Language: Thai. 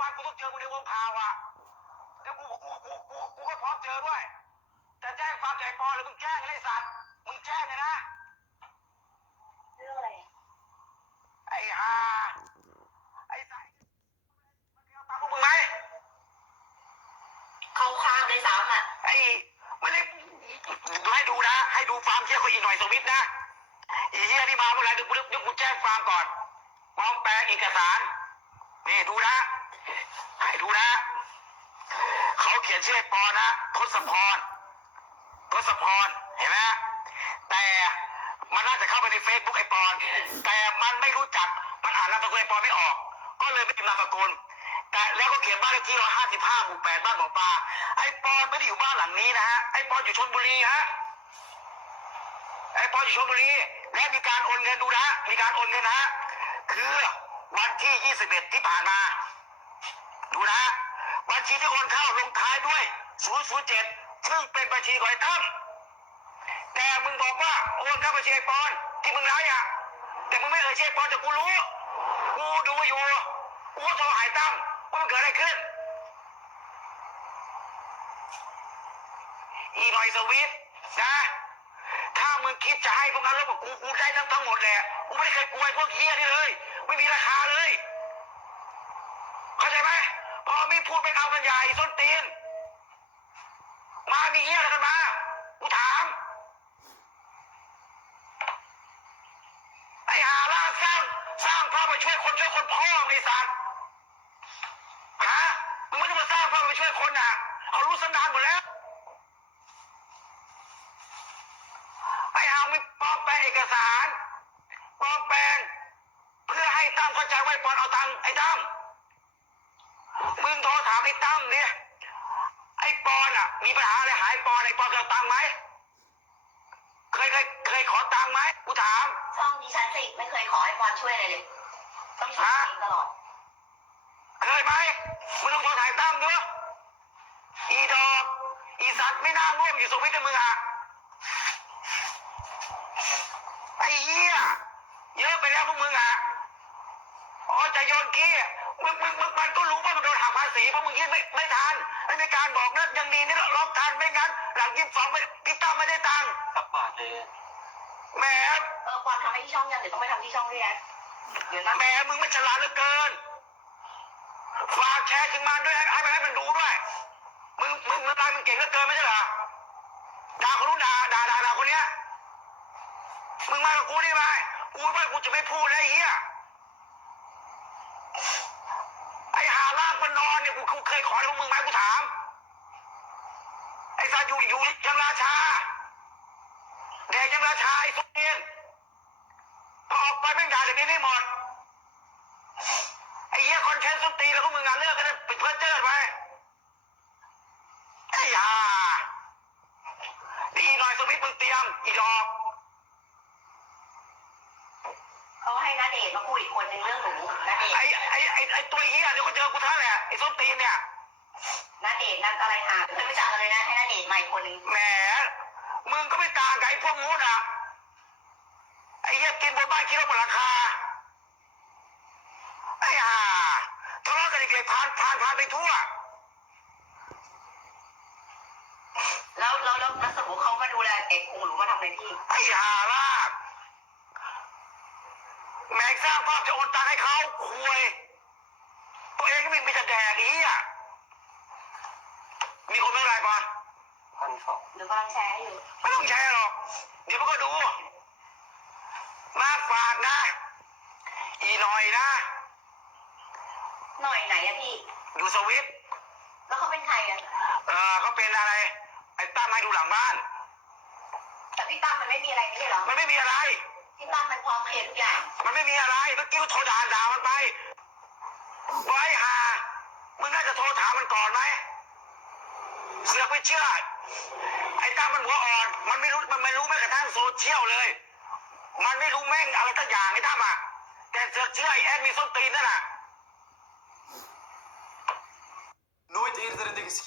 วันกูต้องเจอมึงในวงข่าวอะเดี๋ยวกูกูกูกูกูก็พร้อมเจอด้วย แต่แจ้งความใจปอหรือมึงแจ้งเลยไอ้สัตว์มึงแจ้งเลยนะเรื่องอะไรไอ้ห่าไอ้สัตว์มันเอาตังค์พวกมึงไหมเขาข้ามเลยซ้ำอะไอ้ไม่ได้ให้ดูนะ ให้ดูฟาร์มเชี่ยเขาอีกหน่อยสวิตช์นะอีเหี้ยนี่มาเมื่อไหร่เดี๋ยวกูเดี๋ยวกูแจ้งฟาร์มก่อนปลอมแปลงเอกสารนี่ดูนะ ให้ดูนะ เขาเขียนชื่อไอ้ปอนะทศพรทศพรเห็นไหมแต่มันน่าจะเข้าไปในเฟซบุ๊กไอ้ปอนแต่มันไม่รู้จักมันอ่านนามสกุลไอ้ปอนไม่ออก ก็เลยไม่พิมพ์นามสกุลแต่แล้วก็เขียนบ้านเลขที่ร้อยห้าสิบห้าหมู่แปดบ้านหมอปลาไอ้ปอนไม่ได้อยู่บ้านหลังนี้นะฮะไอ้ปอนอยู่ชลบุรีฮะไอ้ปอนอยู่ชลบุรีและมีการโอนเงินดูนะ มีการโอนเงินนะคือวันที่ยี่สิบเอ็ดที่ผ่านมา ดูนะ บัญชีที่โอนเข้าลงท้ายด้วย 007 ซึ่งเป็นบัญชีของไอ้ตั้มแต่มึงบอกว่าโอนเข้าบัญชีไอ้ปอนที่มึงร้ายอะแต่มึงไม่เอ่ยชื่อไอ้ปอนแต่กูรู้ กูดูอยู่กูโทรหาไอ้ตั้มว่ามันเกิดอะไรขึ้น อีหน่อยสวิตนะถ้ามึงคิดจะให้พวกนั้นแล้วบอกกูกูได้ทั้งทั้งหมดแหละกูไม่ได้เคยกลัวไอ้พวกเฮียนี่เลย ไม่มีราคาเลย เข้าใจไหม พูดเป็นเอากันใหญ่ส้นตีน มามีเฮียอะไรกันมากูถามไอ้หาล่าสร้างสร้างภาพมาช่วยคนช่วยคนพ่อไอ้สัตว์ฮะมึงไม่ต้องมาสร้างภาพมาช่วยคนน่ะเขารู้สันดานหมดแล้วไอ้หามึงปลอมแปลงเอกสารปลอมแปลงเพื่อให้ตั้มเข้าใจว่าไอ้ปอนเอาตังค์ไอ้ตั้ม ไอ้ตั้มเนี่ยไอ้ปอนอะ มีปัญหาอะไรหายปอนไอ้ปอนเคยเอาตังค์ไหมเคยเคยเคยขอตังค์ไหมกูถามช่องดิฉันสิไม่เคยขอให้บอลช่วยอะไรเลยต้องช่วยเองตลอดเคยไหมมึงต้องโทรถ่ายตั้มด้วยอีดอกอีสัตว์ไม่น่าง่วงอยู่สวิตช์นะมึงอะไอ้เหี้ยเยอะไปแล้วพวกมึงอะอ๋อจะโยนขี้ มึงมึงมึงมันก็รู้ว่ามันโดนหักภาษีเพราะมึงยื่นไม่ไม่ทันไม่มีการบอกนะยังดีนี่ล็อกทันไม่งั้น หลังยี่สิบสองไม่พี่ตั้มไม่ได้ตังค์กับบาทเลยแหมเออบอลทำให้ที่ช่องยังเดี๋ยวต้องไปทำที่ช่องด้วยนะเดี๋ยวนะแหมมึงไม่ฉลาดเหลือเกินฝากแชร์ถึงมันด้วยให้มันให้มันดูด้วยมึงมึงมึงอะไรมึงเก่งเหลือเกินไม่ใช่เหรอด่าคนนู้นด่าด่าด่าด่าคนเนี้ยมึงมากับกูนี่ไหมกูว่ากูจะไม่พูดแล้วไอ้เหี้ย ไอ้ห อนเนี่ยกูเคยขอให้พวกมึงไหมกูถาม ไอ้สัตว์อยู่อยู่ยังราชาแดกยังราชาไอ้สุเนียนพอออกไปแม่งด่าเดี๋ยวนี้ไม่หมดไอ้เหี้ยคอนเทนต์สุดตีแล้วพวกมึงงานเลิกกันนะปิดเพื่อเจอไปไอ้ห่าดีหน่อยสวิตช์มึงเตรียมอีดอก เขาให้นาเดชน์มาคุยอีกคนหนึ่งเรื่องหนูนาเดชน์ไอ้ไอ้ไอ้ไอ้ตัวเหี้ยเดี๋ยวก็เจอกูท่าแหละไอ้ส้นตีนเนี่ยนาเดชน์นักอะไรหาเคยรู้จักกันเลยนะให้นาเดชน์มาอีกคนหนึ่งแหมมึงก็ไม่ต่างกับไอ้พวกงูน่ะไอ้เหี้ยกินบนบ้านคิดว่าบนหลังคาไอ้ห่าทะเลาะกันเด็กๆผ่านผ่านผ่านไปทั่ว แล้วแล้วแล้วแล้วสมมติเขามาดูแลเด็กคงหนูมาทำอะไรพี่ไอ้ห่าลาก แม่งสร้างภาพจะโอนตังค์ให้เขาคุยตัวเองก็ไมมีแต่แดกอีอะมีคนไม่ไรก่อนพันสองหนูกำลังแชร์ให้อยู่ไม่ต้องแชร์หรอกเดี๋ยวมันก็ดู มาฝากนะ อีหน่อยนะ หน่อยไหนอะพี่อยู่สวิตแล้วเขาเป็นใครอะเออเขาเป็นอะไร ไอ้ตั้มให้ดูหลังบ้าน แต่พี่ตั้มมันไม่มีอะไรไม่ใช่เหรอมันไม่มีอะไร พี่ตั้มมันพร้อมเคลียร์ทุกอย่างมันไม่มีอะไรเมื่อกี้กูโทรด่าด่ามันไปบอกไอ้ห่ามึงน่าจะโทรถามมันก่อนไหมเสือกไปเชื่อ ไอ้ตั้มมันหัวอ่อน มันไม่รู้มันไม่รู้แม้กระทั่งโซเชียลเลย มันไม่รู้แม่งอะไรตั้งอย่างไอ้ตั้มอะแต่เสือกเชื่อไอ้แอดมีส้นตีนนั่นน่ะ Nooit eerder in de geschiedenis.